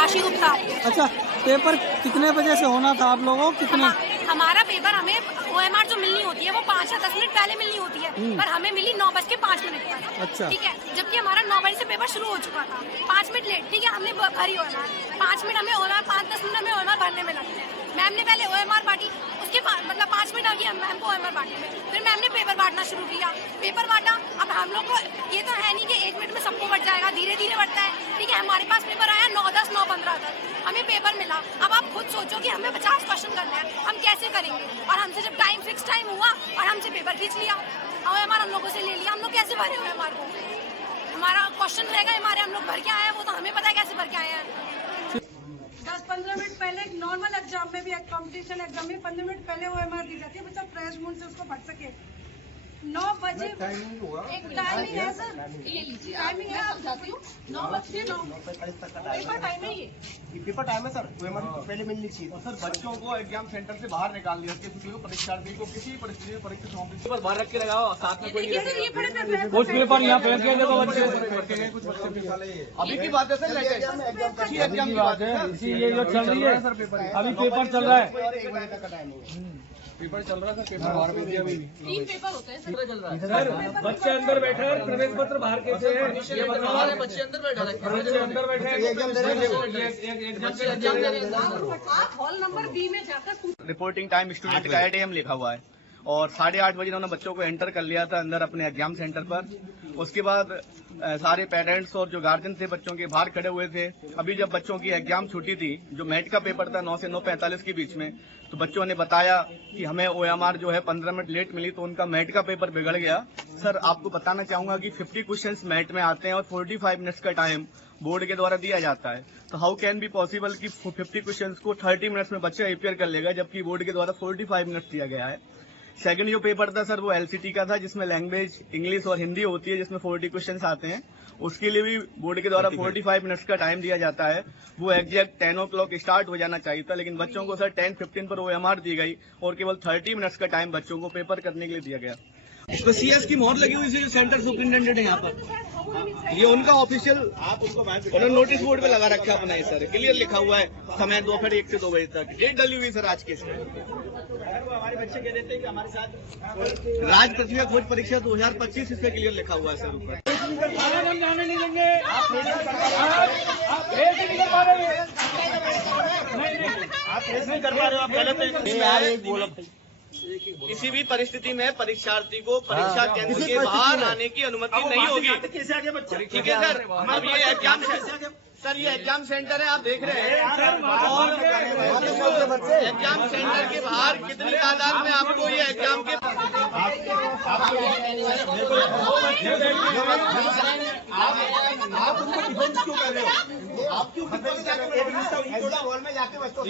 आशी गुप्ता। अच्छा, पेपर कितने बजे से होना था आप लोगों कितने? हमारा पेपर हमें OMR जो मिलनी होती है वो 5 या 10 मिनट पहले मिलनी होती है, पर हमें मिली 9:05 पर। अच्छा। ठीक है, जबकि हमारा 9 बजे से पेपर शुरू हो चुका था। 5 मिनट लेट, ठीक है, हमने भरी OMR। 5 मिनट हमें OMR, 5-10 मिनट हमें OMR भरने में लगते हैं। मैम ने पहले OMR बांटी, उसके मतलब 5 मिनट आ गया मैम को OMR बांटने में। फिर मैम ने पेपर बांटना शुरू किया, पेपर बांटा। अब हम लोग को ये तो है नहीं कि 1 मिनट में सबको बढ़ जाएगा, धीरे धीरे बढ़ता है। ठीक है, हमारे पास पेपर आया 9:10, 9:15 तक हमें पेपर मिला। अब आप खुद सोचो कि हमें 50 क्वेश्चन करने हैं, हम कैसे करेंगे? और हमसे जब फिक्स टाइम हुआ और हमसे पेपर खींच लिया, OMR हम लोगों से ले लिया। हम लोग कैसे भरे OMR को? हमारा क्वेश्चन रहेगा, हमारे हम लोग भर के आए हैं, वो तो हमें पता है कैसे भर के आए हैं। 10-15 मिनट पहले एक नॉर्मल एग्जाम में भी, एक कॉम्पिटिशन एग्जाम में 15 मिनट पहले OMR दी जाती है, बच्चा फ्रेश मूड से उसको पढ़ सके। 9 बजे एक टाइमिंग है सर, ये लीजिए टाइमिंग है, समझाती हूँ। 9 बजे 9 पेपर टाइम है, ये पेपर टाइम है सर। OMR पहले मिलनी चाहिए। और सर बच्चों को एग्जाम सेंटर से बाहर निकाल दिया, किसी को परीक्षार्थी को किसी परिस्थिति में परीक्षा बाहर रख के लगाओ, साथ में कोई कुछ पेपर यहाँ फेंक के देखो बच्चे, कुछ बच्चे अभी की बात है सर, एग्जाम की बात है, ये जो चल रही है अभी पेपर चल रहा है, पेपर चल रहा था, पेपर बाहर भेज दिया। अभी 3 पेपर होते हैं सर, चल रहा है सर। बच्चे अंदर बैठे हैं, प्रवेश पत्र बाहर कैसे है ये बताओ। बच्चे अंदर बैठे हैं, बच्चे अंदर बैठे हैं, आप हॉल नंबर बी में जाकर रिपोर्टिंग टाइम स्टूडेंट का 8 AM लिखा हुआ है और 8:30 बजे उन्होंने बच्चों को एंटर कर लिया था अंदर अपने एग्जाम सेंटर पर। उसके बाद सारे पेरेंट्स और जो गार्जियन थे बच्चों के बाहर खड़े हुए थे। अभी जब बच्चों की एग्जाम छुट्टी थी, जो मैट का पेपर था 9 से 9:45 के बीच में, तो बच्चों ने बताया कि हमें OMR जो है 15 मिनट लेट मिली, तो उनका मैट का पेपर बिगड़ गया। सर आपको बताना चाहूंगा कि 50 क्वेश्चंस मैट में आते हैं और 45 मिनट्स का टाइम बोर्ड के द्वारा दिया जाता है। तो हाउ कैन बी पॉसिबल कि 50 क्वेश्चंस को 30 मिनट्स में बच्चा अपियर कर लेगा, जबकि बोर्ड के द्वारा 45 मिनट्स दिया गया है। सेकंड जो पेपर था सर वो LCT का था, जिसमें लैंग्वेज इंग्लिश और हिंदी होती है, जिसमें 40 क्वेश्चंस आते हैं। उसके लिए भी बोर्ड के द्वारा 45 मिनट्स का टाइम दिया जाता है। वो एग्जैक्ट 10 o'clock स्टार्ट हो जाना चाहिए था, लेकिन बच्चों को सर 10:15 पर OMR दी गई और केवल 30 मिनट्स का टाइम बच्चों को पेपर करने के लिए दिया गया। इस पर CS की मोहर लगी हुई है, सेंटर सुपरिटेंडेंट है यहाँ पर, ये उनका ऑफिशियल उन्होंने नोटिस बोर्ड पे लगा रखा अपना है सर, क्लियर लिखा हुआ है समय दोपहर 1 से 2 बजे तक। डेट डली हुई सर आज के इसमें। हमारे बच्चे कह देते हैं कि हमारे साथ राज प्रतिभा खोज परीक्षा 2025 इसका क्लियर लिखा हुआ है सर ऊपर। जाने नहीं देंगे, आप नहीं कर पा रहे हो, आप गलत है। किसी भी परिस्थिति में परीक्षार्थी को परीक्षा केंद्र के बाहर आने की अनुमति नहीं होगी। ठीक है सर, अब ये एग्जाम सर ये एग्जाम सेंटर है, आप देख रहे हैं, और एग्जाम सेंटर के बाहर कितनी तादाद में आपको ये एग्जाम के हॉल में जाके बच्चों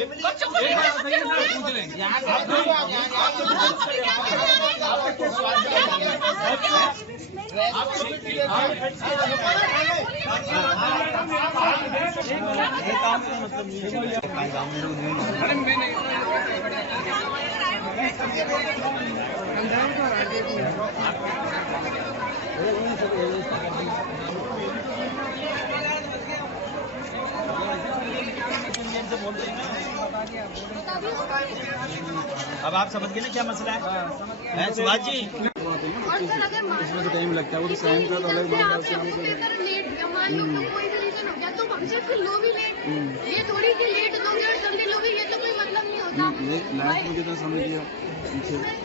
अब आप समझ गए ना क्या मसला है सुभाष जी। इसमें तो टाइम लगता है, वो तो साइन का अलग ये थोड़ी सी लेट दोगे और जल्दी लोगे, ये तो कोई मतलब नहीं होता। लास्ट में कितना समय लिया,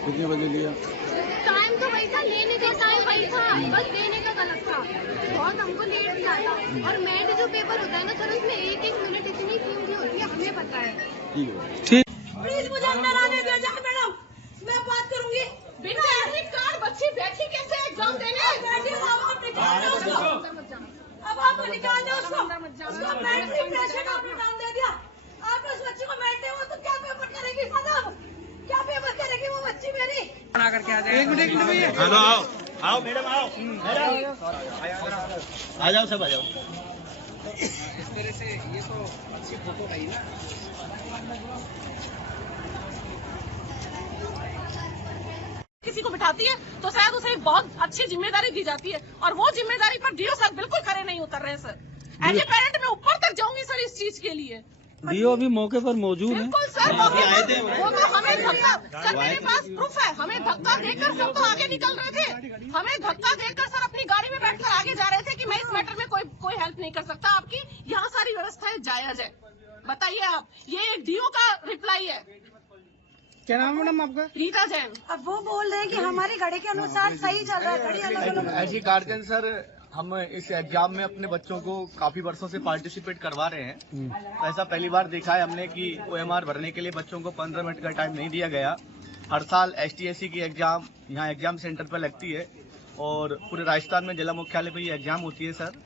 कितने बजे लिया? टाइम तो वही था, लेने का टाइम वही था, बस देने का गलत था। बहुत हमको लेट किया था। और मैट जो पेपर होता है ना सर, उसमें 1-1 मिनट इतनी कीमती होती है, हमें पता है। ठीक, प्लीज मुझे अंदर आने दिया जाए मैडम, मैं बात करूंगी। बिना एडमिट कार्ड बच्ची बैठी कैसे एग्जाम देने? अब आप निकाल दो उसको, बैटरी प्रेशर आपने नाम दे दिया। आपने उस बच्ची को बैठे हो तो क्या पेपर करेगी साहब, क्या पेपर करेगी वो बच्ची मेरी? एक मिनट भैया, हेलो आओ मैडम आओ, आ जाओ सब आ जाओ। इस तरह से ये तो अच्छी फोटो आई ना। किसी को बिठाती है तो शायद उसे बहुत अच्छी जिम्मेदारी दी जाती है, और वो जिम्मेदारी पर DO सर बिल्कुल खरे नहीं उतर रहे हैं सर। एज ए पेरेंट मैं ऊपर तक जाऊंगी सर इस चीज के लिए। डीओ अभी मौके पर मौजूद है। बिल्कुल सर, वो तो हमें धक्का, सर मेरे पास प्रूफ है, हमें धक्का देकर सब तो आगे निकल रहे थे, हमें धक्का देकर सर अपनी गाड़ी में बैठकर आगे जा रहे थे कि मैं इस मैटर में कोई हेल्प नहीं कर सकता, आपकी यहाँ सारी व्यवस्थाएं जायज है। बताइए आप, ये एक डीओ का रिप्लाई है। क्या नाम है मैडम आपका? रीता जैन। अब वो बोल रहे हैं कि हमारी घड़ी के अनुसार सही चल रहा है, घड़ी अलग अलग। ऐसी गार्जियन सर, हम इस एग्जाम में अपने बच्चों को काफी वर्षों से पार्टिसिपेट करवा रहे हैं। तो ऐसा पहली बार देखा है हमने कि OMR भरने के लिए बच्चों को 15 मिनट का टाइम नहीं दिया गया। हर साल STSC की एग्जाम यहाँ एग्जाम सेंटर पर लगती है और पूरे राजस्थान में जिला मुख्यालय पर ये एग्जाम होती है सर।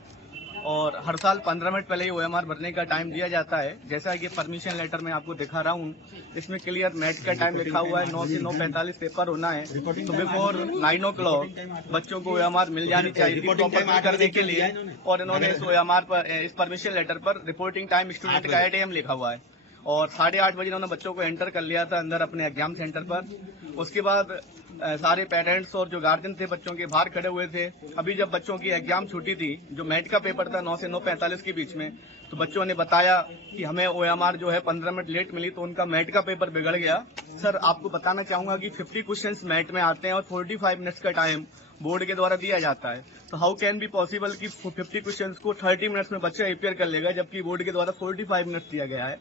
और हर साल 15 मिनट पहले ही OMR भरने का टाइम दिया जाता है। जैसा कि परमिशन लेटर में आपको दिखा रहा हूँ, इसमें क्लियर मैट का टाइम लिखा हुआ है, 9 से 9:45 पेपर होना है। तो बिफोर 9 o'clock बच्चों को OMR मिल जानी चाहिए थी प्रॉपर करने के लिए। और इन्होंने इस OMR पर, इस परमिशन लेटर पर रिपोर्टिंग टाइम स्टूडेंट का 8 AM लिखा हुआ है और 8:30 बजे इन्होंने बच्चों को एंटर कर लिया था अंदर अपने एग्जाम सेंटर पर। उसके बाद सारे पेरेंट्स और जो गार्जियन थे बच्चों के बाहर खड़े हुए थे। अभी जब बच्चों की एग्जाम छुट्टी थी, जो मैट का पेपर था 9 से 9:45 के बीच में, तो बच्चों ने बताया कि हमें OMR जो है 15 मिनट लेट मिली, तो उनका मैट का पेपर बिगड़ गया। सर आपको बताना चाहूंगा कि 50 क्वेश्चंस मैट में आते हैं और 45 मिनट्स का टाइम बोर्ड के द्वारा दिया जाता है। तो हाउ कैन बी पॉसिबल कि 50 क्वेश्चंस को 30 मिनट्स में बच्चा अपियर कर लेगा, जबकि बोर्ड के द्वारा 45 मिनट्स दिया गया है।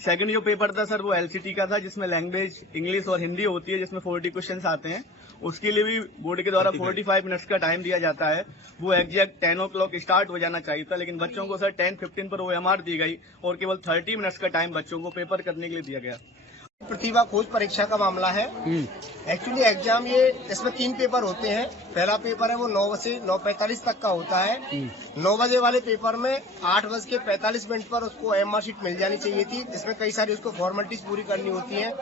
सेकंड जो पेपर था सर, वो LCT का था, जिसमें लैंग्वेज इंग्लिश और हिंदी होती है, जिसमें 40 क्वेश्चंस आते हैं। उसके लिए भी बोर्ड के द्वारा 45 मिनट्स का टाइम दिया जाता है। वो एग्जैक्ट 10 o'clock स्टार्ट हो जाना चाहिए था, लेकिन बच्चों को सर 10:15 पर OMR दी गई और केवल 30 मिनट्स का टाइम बच्चों को पेपर करने के लिए दिया गया। प्रतिभा खोज परीक्षा का मामला है। एक्चुअली एग्जाम इसमें 3 पेपर होते हैं। पहला पेपर है वो 9 से 9:45 तक का होता है। 9 बजे वाले पेपर में 8:45 पर उसको OMR शीट मिल जानी चाहिए थी, जिसमें कई सारी उसको फॉर्मेलिटीज पूरी करनी होती हैं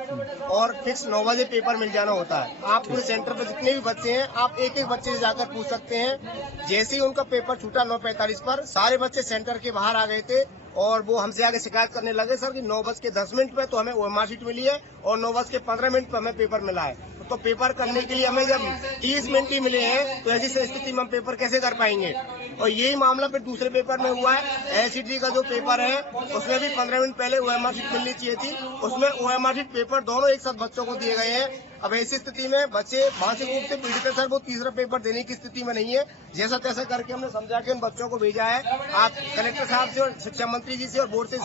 और फिक्स 9 बजे पेपर मिल जाना होता है। आप पूरे सेंटर पर जितने भी बच्चे हैं, आप एक एक बच्चे से जाकर पूछ सकते हैं। जैसे ही उनका पेपर छूटा 9:45 पर, सारे बच्चे सेंटर के बाहर आ गए थे और वो हमसे आगे शिकायत करने लगे सर कि 9:10 पे तो हमें OMR शीट मिली है और 9:15 पे हमें पेपर मिला है। तो पेपर करने के लिए हमें जब 30 मिनट ही मिले हैं, तो ऐसी स्थिति में हम पेपर कैसे कर पाएंगे। और यही मामला फिर दूसरे पेपर में हुआ है। LCT का जो पेपर है, उसमें भी 15 मिनट पहले OMR शीट मिलनी चाहिए थी। उसमें OMR शीट पेपर दोनों एक साथ बच्चों को दिए गए हैं। अब ऐसी स्थिति में बच्चे मानसिक रूप से पीड़ित है सर, वो तीसरा पेपर देने की स्थिति में नहीं है। जैसा तैसा करके हमने समझा के उन बच्चों को भेजा है। आप कलेक्टर साहब से और शिक्षा मंत्री जी से और बोर्ड से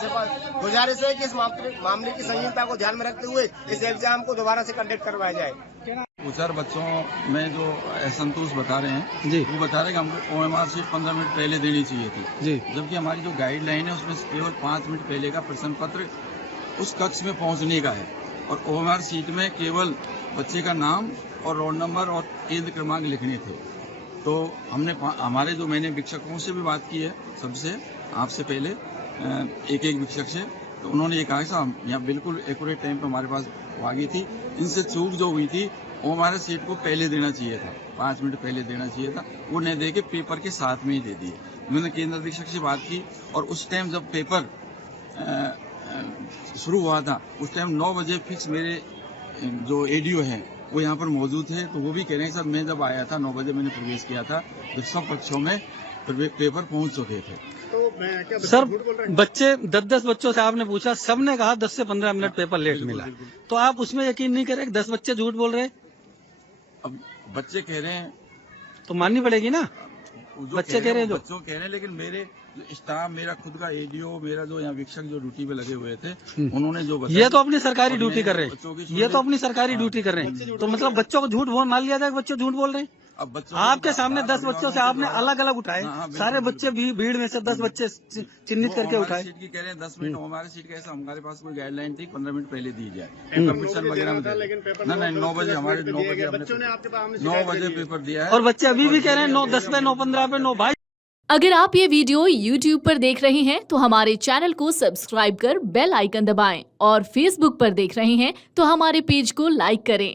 गुजारिश है कि इस मामले की संगीनता को ध्यान में रखते हुए इस एग्जाम को दोबारा से कंडक्ट करवाया जाए। सर बच्चों में जो असंतोष बता रहे हैं जी, वो बता रहे हैं कि हमको OMR शीट 15 मिनट पहले देनी चाहिए थी जी, जबकि हमारी जो गाइडलाइन है उसमें केवल 5 मिनट पहले का प्रश्न पत्र उस कक्ष में पहुंचने का है और OMR शीट में केवल बच्चे का नाम और रोल नंबर और केंद्र क्रमांक लिखने थे। तो हमने हमारे जो मैंने शिक्षकों से भी बात की है, सबसे आपसे पहले एक शिक्षक से, तो उन्होंने ये कहा साहब यहाँ बिल्कुल एक्यूरेट टाइम पे हमारे पास आ गई थी। इनसे चूक जो हुई थी, OMR शीट को पहले देना चाहिए था, 5 मिनट पहले देना चाहिए था, वो नहीं दे के पेपर के साथ में ही दे दिए। मैंने केंद्र अधीक्षक से बात की और उस टाइम जब पेपर शुरू हुआ था, उस टाइम 9 बजे फिक्स मेरे जो ADO है वो यहाँ पर मौजूद है। तो वो भी कह रहे हैं सर मैं जब आया था 9 बजे मैंने प्रवेश किया था, तो सब कक्षों में पेपर पहुंच चुके थे। तो सर बच्चे 10-10 बच्चों से आपने पूछा, सबने कहा 10 से 15 मिनट पेपर लेट मिला, तो आप उसमें यकीन नहीं करें 10 बच्चे झूठ बोल रहे हैं। अब बच्चे कह रहे हैं तो माननी पड़ेगी ना, बच्चे कह रहे हैं, बच्चों कह रहे हैं, लेकिन मेरे स्टाफ, मेरा खुद का ADO, मेरा जो यहाँ शिक्षक जो ड्यूटी पे लगे हुए थे, उन्होंने जो बताया, ये तो अपनी सरकारी ड्यूटी कर रहे हैं, ये तो अपनी सरकारी ड्यूटी कर रहे हैं। तो मतलब बच्चों को झूठ बोल मान लिया जाए, बच्चे झूठ बोल रहे हैं। अब बच्चों आपके सामने 10 बच्चों से आपने अलग अलग उठाए, सारे बच्चे भी भीड़ में से 10 बच्चे चिन्हित करके उठाए। सीट की कह रहे हैं 10 मिनट हमारी सीट का, ऐसा हमारे पास कोई गाइडलाइन थी 15 मिनट पहले दी जाए कंपटीशन वगैरह में। नहीं 9 बजे हमारे 9 बजे पेपर दिया है और बच्चे अभी भी कह रहे हैं 9:10 पे 9:15 पे 9। भाई अगर आप ये वीडियो YouTube पर देख रहे हैं तो हमारे चैनल को सब्सक्राइब कर बेल आइकन दबाएं और Facebook पर देख रहे हैं तो हमारे पेज को लाइक करें।